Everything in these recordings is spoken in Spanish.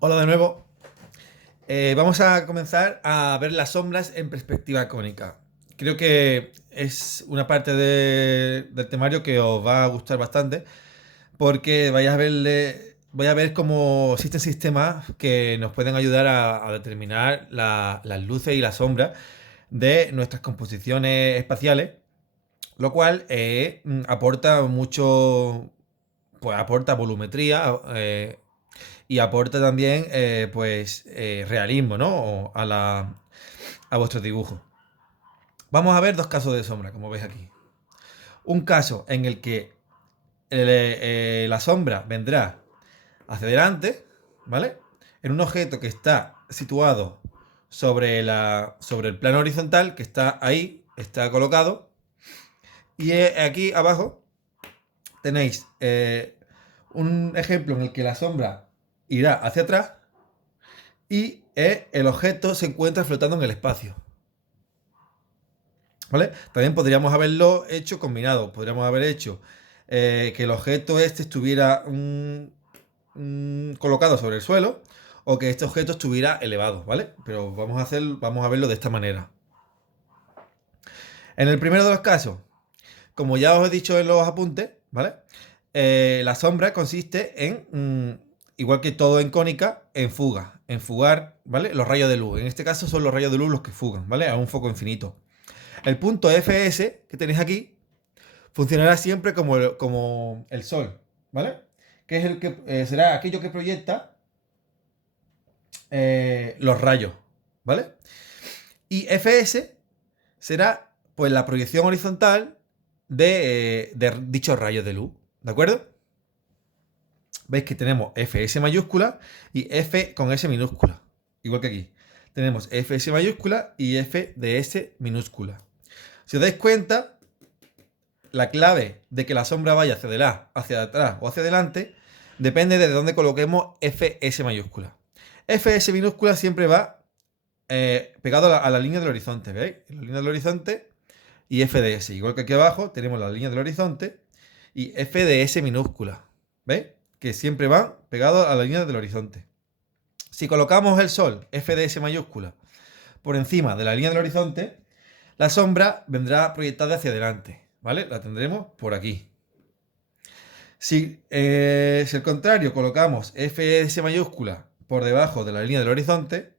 Hola de nuevo. Vamos a comenzar a ver las sombras en perspectiva cónica. Creo que es una parte del temario que os va a gustar bastante porque voy a ver cómo existen sistemas que nos pueden ayudar a determinar las luces y las sombras de nuestras composiciones espaciales, lo cual aporta mucho, pues aporta volumetría, y aporta también realismo, ¿no? A vuestro dibujo. Vamos a ver dos casos de sombra, como veis aquí. Un caso en el que la sombra vendrá hacia adelante, ¿vale? En un objeto que está situado sobre el plano horizontal, que está ahí, está colocado. Y aquí abajo tenéis un ejemplo en el que la sombra irá hacia atrás y el objeto se encuentra flotando en el espacio. ¿Vale? También podríamos haberlo hecho combinado. Podríamos haber hecho que el objeto este estuviera colocado sobre el suelo o que este objeto estuviera elevado, ¿vale? Pero vamos a verlo de esta manera. En el primero de los casos, como ya os he dicho en los apuntes, ¿vale? La sombra consiste igual que todo en cónica, en fuga, en fugar, ¿vale? Los rayos de luz. En este caso son los rayos de luz los que fugan, ¿vale? A un foco infinito. El punto FS que tenéis aquí funcionará siempre como el Sol, ¿vale? Que es el que será aquello que proyecta los rayos, ¿vale? Y FS será pues la proyección horizontal de dichos rayos de luz, ¿de acuerdo? Veis que tenemos FS mayúscula y F con S minúscula, igual que aquí. Tenemos FS mayúscula y F de S minúscula. Si os dais cuenta, la clave de que la sombra vaya hacia atrás o hacia adelante depende de dónde coloquemos FS mayúscula. FS minúscula siempre va pegado a la línea del horizonte, ¿veis? La línea del horizonte y FDS. Igual que aquí abajo tenemos la línea del horizonte y FDS minúscula, ¿veis? Que siempre van pegados a la línea del horizonte. Si colocamos el Sol, FDS mayúscula, por encima de la línea del horizonte, la sombra vendrá proyectada hacia adelante, ¿vale? La tendremos por aquí. Si al contrario colocamos FS mayúscula por debajo de la línea del horizonte,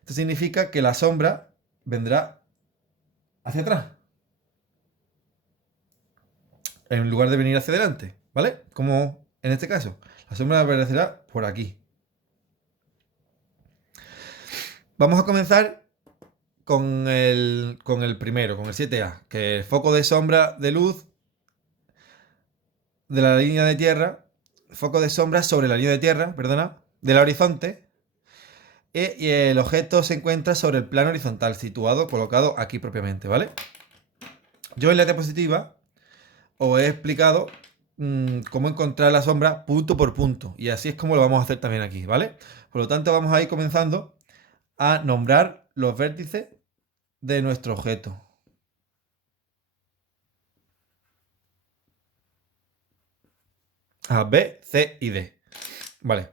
esto significa que la sombra vendrá hacia atrás, en lugar de venir hacia adelante, ¿vale? Como en este caso, la sombra aparecerá por aquí. Vamos a comenzar con el primero, con el 7A, que es el foco de sombra de luz de la línea de tierra, foco de sombra sobre la línea de tierra, perdona, del horizonte, y el objeto se encuentra sobre el plano horizontal, situado, colocado aquí propiamente, ¿vale? Yo en la diapositiva os he explicado cómo encontrar la sombra punto por punto, y así es como lo vamos a hacer también aquí, ¿vale? Por lo tanto, vamos a ir comenzando a nombrar los vértices de nuestro objeto. A, B, C y D. Vale.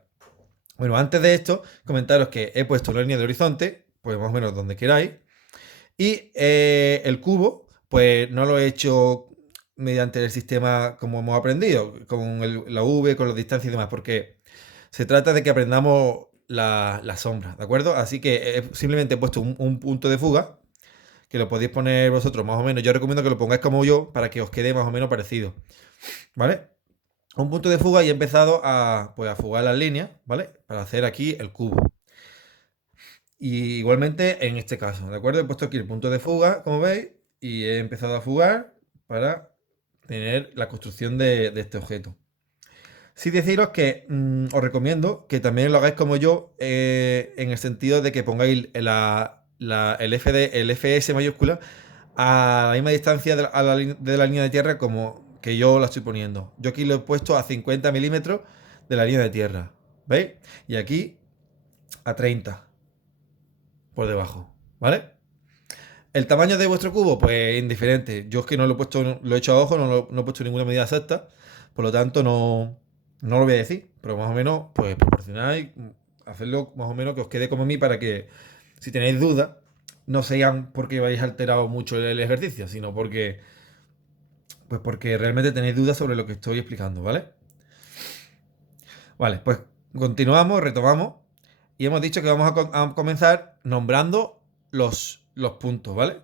Bueno, antes de esto, comentaros que he puesto una línea de horizonte, pues más o menos donde queráis. Y el cubo, pues no lo he hecho mediante el sistema como hemos aprendido, con la V, con las distancias y demás, porque se trata de que aprendamos la sombra, ¿de acuerdo? Así que simplemente he puesto un punto de fuga, que lo podéis poner vosotros más o menos. Yo recomiendo que lo pongáis como yo, para que os quede más o menos parecido, ¿vale? Un punto de fuga y he empezado pues, a fugar las líneas, ¿vale? Para hacer aquí el cubo. Y igualmente en este caso, ¿de acuerdo? He puesto aquí el punto de fuga, como veis, y he empezado a fugar para tener la construcción de este objeto. Sí deciros que os recomiendo que también lo hagáis como yo, en el sentido de que pongáis el FS mayúscula a la misma distancia de la línea de tierra como que yo la estoy poniendo. Yo aquí lo he puesto a 50 milímetros de la línea de tierra, ¿veis? Y aquí a 30 por debajo, ¿vale? El tamaño de vuestro cubo, pues indiferente. Yo es que no lo he puesto, lo he hecho a ojo, no he puesto ninguna medida exacta. Por lo tanto, no lo voy a decir. Pero más o menos, pues proporcionáis hacerlo más o menos que os quede como a mí para que, si tenéis dudas, no sean porque vais alterado mucho el ejercicio, sino porque, pues porque realmente tenéis dudas sobre lo que estoy explicando, ¿vale? Vale, pues continuamos, retomamos. Y hemos dicho que vamos a comenzar nombrando los puntos, ¿vale?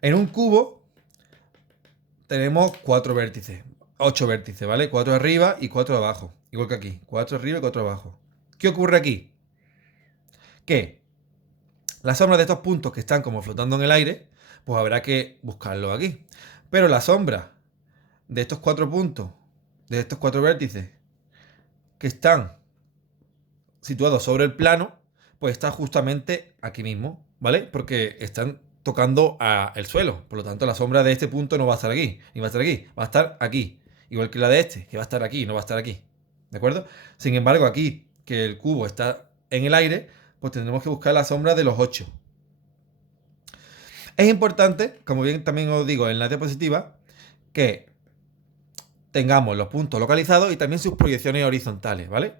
En un cubo tenemos 4 vértices, 8 vértices, ¿vale? 4 arriba y 4 abajo. Igual que aquí, 4 arriba y 4 abajo. ¿Qué ocurre aquí? Que la sombra de estos puntos que están como flotando en el aire, pues habrá que buscarlos aquí. Pero la sombra de estos 4 puntos, de estos 4 vértices, que están situados sobre el plano, pues está justamente aquí mismo, ¿vale? Porque están tocando el suelo. Por lo tanto, la sombra de este punto no va a estar aquí, ni va a estar aquí, va a estar aquí. Igual que la de este, que va a estar aquí, no va a estar aquí. ¿De acuerdo? Sin embargo, aquí, que el cubo está en el aire, pues tendremos que buscar la sombra de los 8. Es importante, como bien también os digo en la diapositiva, que tengamos los puntos localizados y también sus proyecciones horizontales, ¿vale?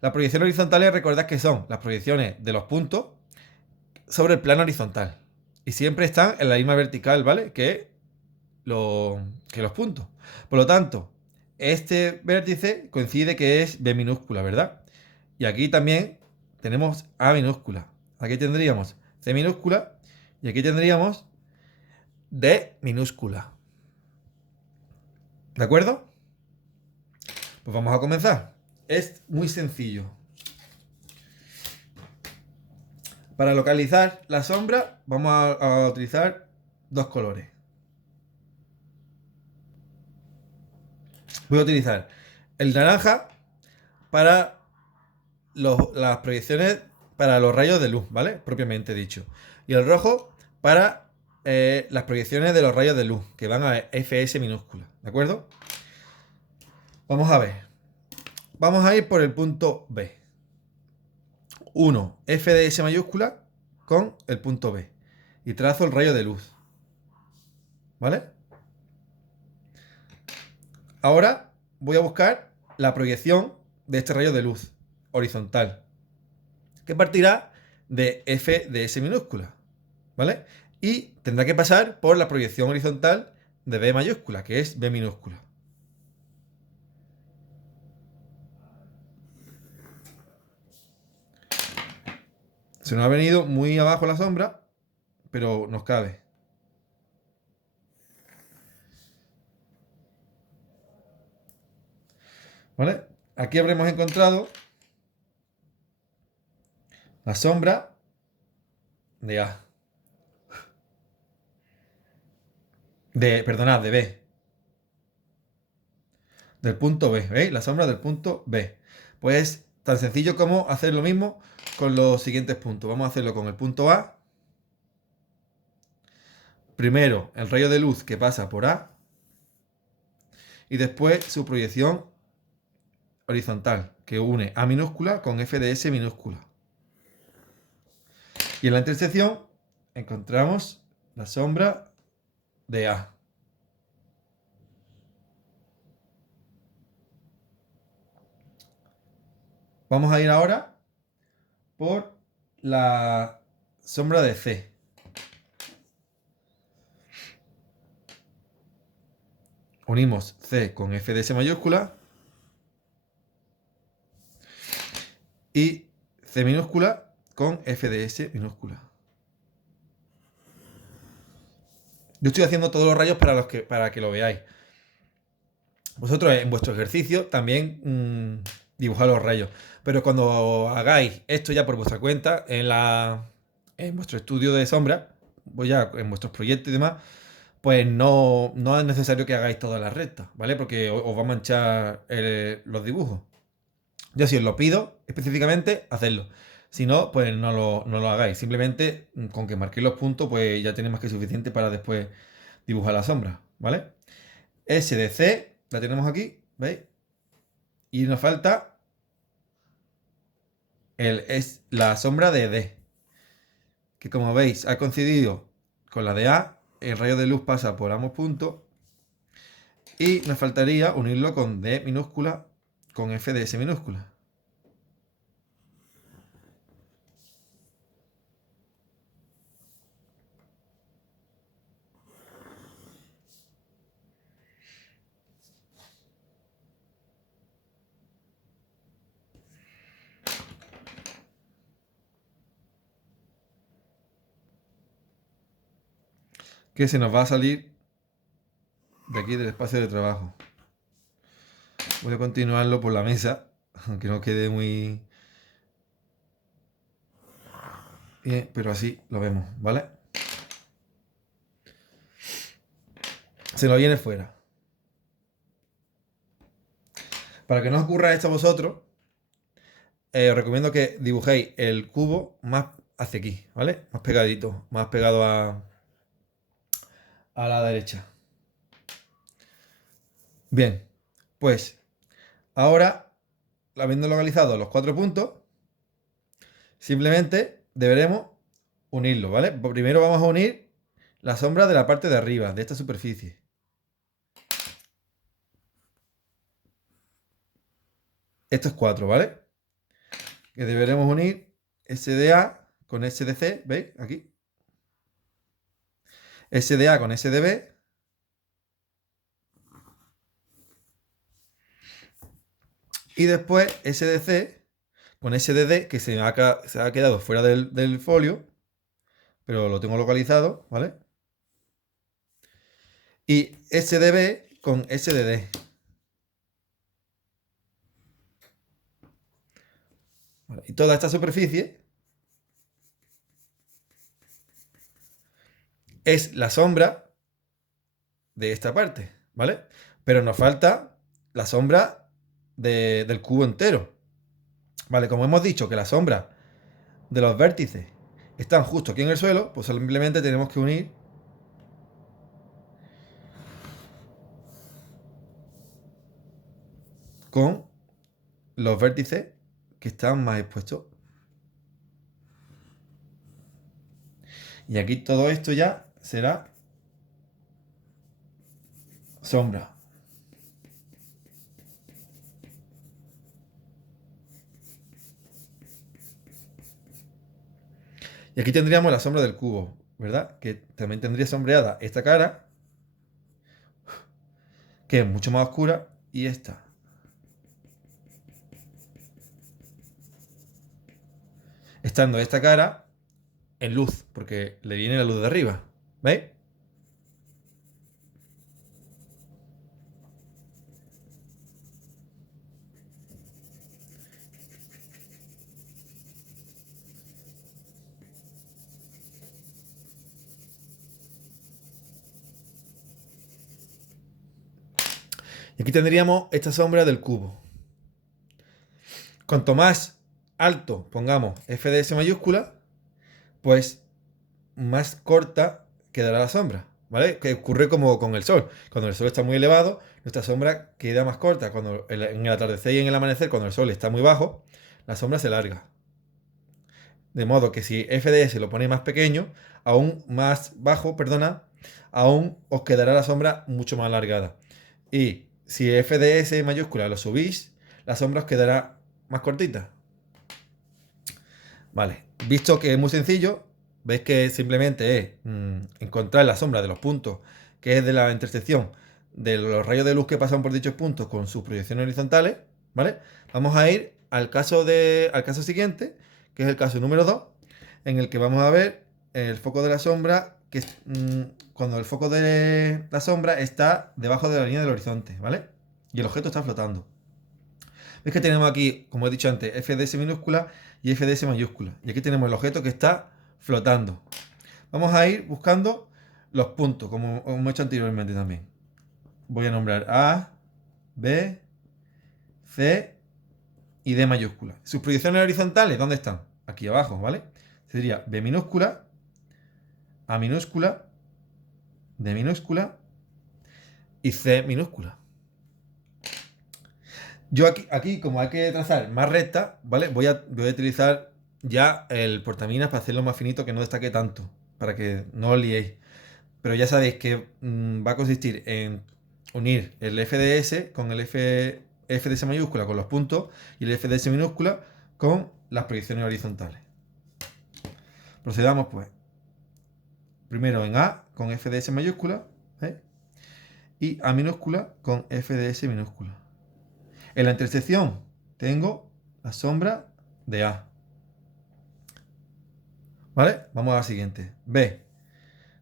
Las proyecciones horizontales, recordad que son las proyecciones de los puntos sobre el plano horizontal. Y siempre están en la misma vertical, ¿vale? Que los puntos. Por lo tanto, este vértice coincide que es B minúscula, ¿verdad? Y aquí también tenemos A minúscula. Aquí tendríamos C minúscula y aquí tendríamos D minúscula. ¿De acuerdo? Pues vamos a comenzar. Es muy sencillo. Para localizar la sombra vamos a utilizar dos colores. Voy a utilizar el naranja para las proyecciones, para los rayos de luz, ¿vale? Propiamente dicho. Y el rojo para las proyecciones de los rayos de luz, que van a Fs minúscula, ¿de acuerdo? Vamos a ver. Vamos a ir por el punto B. 1, F de S mayúscula con el punto B. Y trazo el rayo de luz. ¿Vale? Ahora voy a buscar la proyección de este rayo de luz horizontal, que partirá de F de S minúscula. ¿Vale? Y tendrá que pasar por la proyección horizontal de B mayúscula, que es B minúscula. Se nos ha venido muy abajo la sombra, pero nos cabe. ¿Vale? Aquí habremos encontrado la sombra de A. Perdonad, de B. Del punto B, ¿veis? La sombra del punto B. Pues tan sencillo como hacer lo mismo con los siguientes puntos. Vamos a hacerlo con el punto A. Primero el rayo de luz que pasa por A. Y después su proyección horizontal, que une A minúscula con F de S minúscula. Y en la intersección encontramos la sombra de A. Vamos a ir ahora por la sombra de C. Unimos C con F de S mayúscula y C minúscula con F de S minúscula. Yo estoy haciendo todos los rayos para que lo veáis. Vosotros en vuestro ejercicio también dibujad los rayos. Pero cuando hagáis esto ya por vuestra cuenta, en vuestro estudio de sombra, pues ya en vuestros proyectos y demás, pues no es necesario que hagáis todas las rectas, ¿vale? Porque os va a manchar los dibujos. Yo si os lo pido específicamente, hacedlo. Si no, pues no lo hagáis. Simplemente con que marquéis los puntos, pues ya tenéis más que suficiente para después dibujar la sombra, ¿vale? S de C, la tenemos aquí, ¿veis? Y nos falta es la sombra de D, que como veis ha coincidido con la de A, el rayo de luz pasa por ambos puntos y nos faltaría unirlo con D minúscula con F de S minúscula. que se nos va a salir de aquí del espacio de trabajo. Voy a continuarlo por la mesa, aunque no quede muy bien, pero así lo vemos, ¿vale? Se nos viene fuera. Para que no os ocurra esto a vosotros, os recomiendo que dibujéis el cubo más hacia aquí, ¿vale? Más pegadito, más pegado a la derecha. Bien, pues ahora, habiendo localizado los 4 puntos, simplemente deberemos unirlo, ¿vale? Primero vamos a unir la sombra de la parte de arriba, de esta superficie. Estos 4, ¿vale? Que deberemos unir SDA con SDC, ¿veis? Aquí. SDA con SDB. Y después SDC con SDD, que se ha quedado fuera del folio, pero lo tengo localizado, ¿vale? Y SDB con SDD. ¿Vale? Y toda esta superficie es la sombra de esta parte, ¿vale? Pero nos falta la sombra del cubo entero. Vale, como hemos dicho que la sombra de los vértices están justo aquí en el suelo, pues simplemente tenemos que unir con los vértices que están más expuestos. Y aquí todo esto ya será sombra. Y aquí tendríamos la sombra del cubo, ¿verdad? Que también tendría sombreada esta cara, que es mucho más oscura, y esta. Estando esta cara en luz, porque le viene la luz de arriba. ¿Veis? Y aquí tendríamos esta sombra del cubo. Cuanto más alto pongamos FDS mayúscula, pues más corta quedará la sombra, ¿vale? Que ocurre como con el sol. Cuando el sol está muy elevado, nuestra sombra queda más corta. Cuando en el atardecer y en el amanecer, cuando el sol está muy bajo, la sombra se larga. De modo que si FDS lo pone más pequeño, aún más bajo, perdona, aún os quedará la sombra mucho más alargada. Y si FDS mayúscula lo subís, la sombra os quedará más cortita. Vale, visto que es muy sencillo, veis que simplemente es encontrar la sombra de los puntos, que es de la intersección de los rayos de luz que pasan por dichos puntos con sus proyecciones horizontales, ¿vale? Vamos a ir al caso siguiente, que es el caso número 2, en el que vamos a ver el foco de la sombra, que es cuando el foco de la sombra está debajo de la línea del horizonte, ¿vale? Y el objeto está flotando. Veis que tenemos aquí, como he dicho antes, FDS minúscula y FDS mayúscula. Y aquí tenemos el objeto que está flotando. Vamos a ir buscando los puntos, como hemos hecho anteriormente también. Voy a nombrar A, B, C y D mayúscula. Sus proyecciones horizontales, ¿dónde están? Aquí abajo, ¿vale? Sería B minúscula, A minúscula, D minúscula y C minúscula. Yo aquí, como hay que trazar más recta, ¿vale? Voy a utilizar ya el portaminas para hacerlo más finito, que no destaque tanto, para que no os liéis. Pero ya sabéis que va a consistir en unir el FDS con el FDS mayúscula con los puntos y el FDS minúscula con las proyecciones horizontales. Procedamos pues. Primero en A con FDS mayúscula, ¿eh? Y A minúscula con FDS minúscula. En la intersección tengo la sombra de A. ¿Vale? Vamos a la siguiente. B.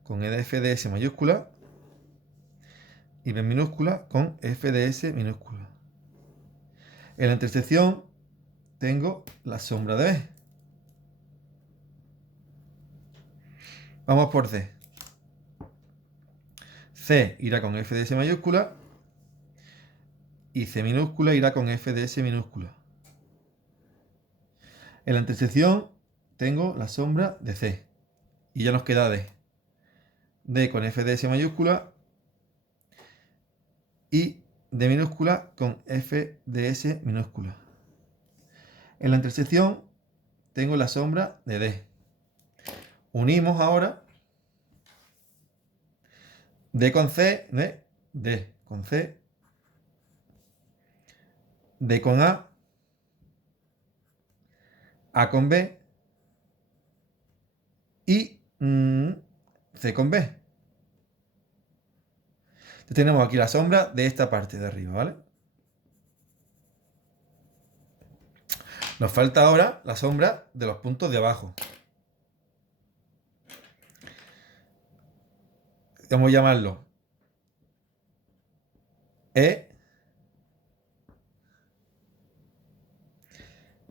con f de s mayúscula y b minúscula con f de s minúscula. En la intersección tengo la sombra de b. Vamos por c. C irá con f de s mayúscula y c minúscula irá con f de s minúscula. En la intersección tengo la sombra de c y ya nos queda d. D con f de s mayúscula y d minúscula con f de s minúscula. En la intersección tengo la sombra de d. Unimos ahora d con c, d con c, d con a con b y c con b. Entonces tenemos aquí la sombra de esta parte de arriba, ¿vale? Nos falta ahora la sombra de los puntos de abajo. Vamos a llamarlo E,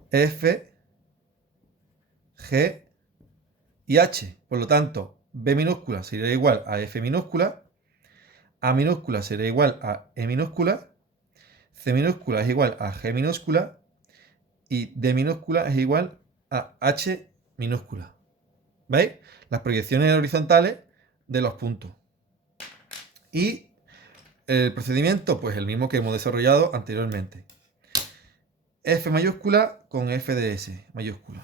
F, G y H. Por lo tanto, B minúscula sería igual a F minúscula, A minúscula será igual a E minúscula, C minúscula es igual a G minúscula y D minúscula es igual a H minúscula. ¿Veis? Las proyecciones horizontales de los puntos. Y el procedimiento, pues el mismo que hemos desarrollado anteriormente. F mayúscula con F de S mayúscula.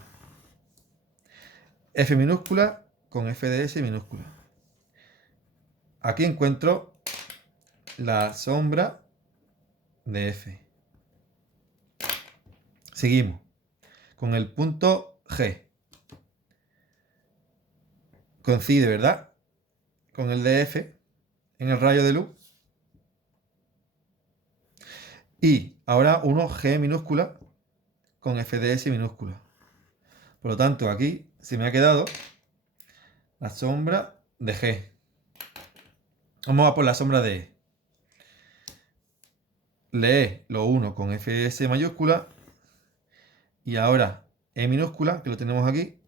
F minúscula con F de S minúscula. Aquí encuentro la sombra de F. Seguimos con el punto G. Coincide, ¿verdad? Con el de F en el rayo de luz. Y ahora uno G minúscula con F de S minúscula. Por lo tanto, aquí se me ha quedado la sombra de G. Vamos a por la sombra de E. Lee lo uno con FS mayúscula. Y ahora E minúscula, que lo tenemos aquí,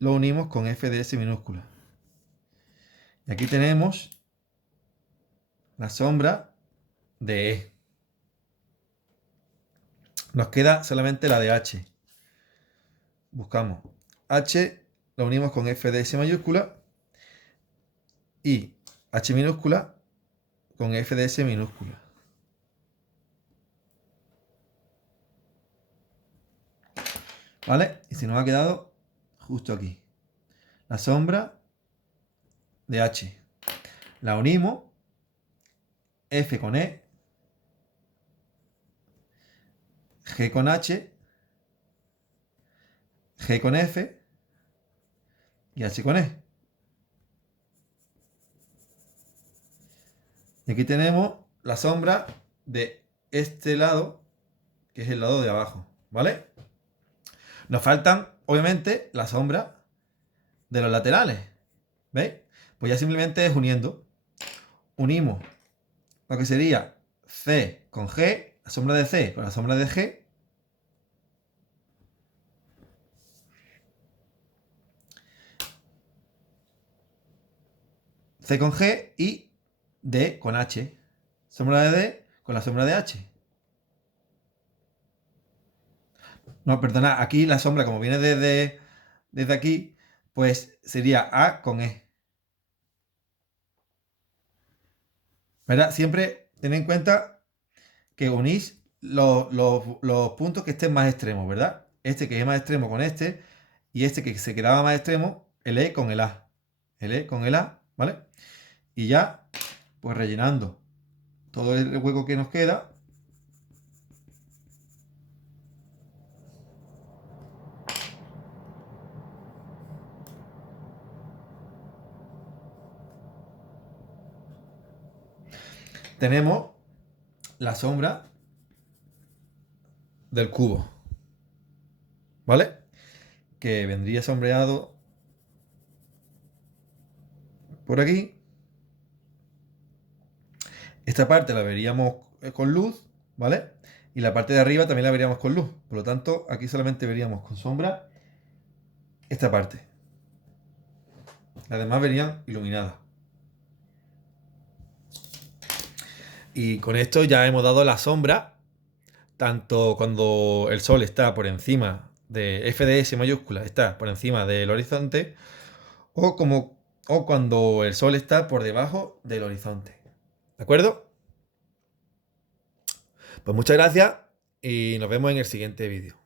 lo unimos con F de S minúscula. Y aquí tenemos la sombra de E. Nos queda solamente la de H. Buscamos H, lo unimos con F de S mayúscula y H minúscula con F de S minúscula. ¿Vale? Y se nos ha quedado justo aquí. La sombra de H. La unimos. F con E. G con H. G con F. Y H con E. Y aquí tenemos la sombra de este lado, que es el lado de abajo. ¿Vale? Nos faltan, obviamente, la sombra de los laterales. ¿Veis? Pues ya simplemente es uniendo. Unimos lo que sería C con G, la sombra de C con la sombra de G. C con G y D con H. Sombra de D con la sombra de H. No, perdona, aquí la sombra, como viene desde aquí, pues sería A con E. ¿Verdad? Siempre tened en cuenta que unís los puntos que estén más extremos, ¿verdad? Este que es más extremo con este y este que se quedaba más extremo, el E con el A. El E con el A, ¿vale? Y ya, pues rellenando todo el hueco que nos queda. Tenemos la sombra del cubo, ¿vale? Que vendría sombreado por aquí. Esta parte la veríamos con luz, ¿vale? Y la parte de arriba también la veríamos con luz. Por lo tanto, aquí solamente veríamos con sombra esta parte. Las demás verían iluminadas. Y con esto ya hemos dado la sombra, tanto cuando el sol está por encima de FDS mayúscula, está por encima del horizonte, o cuando el sol está por debajo del horizonte. ¿De acuerdo? Pues muchas gracias y nos vemos en el siguiente vídeo.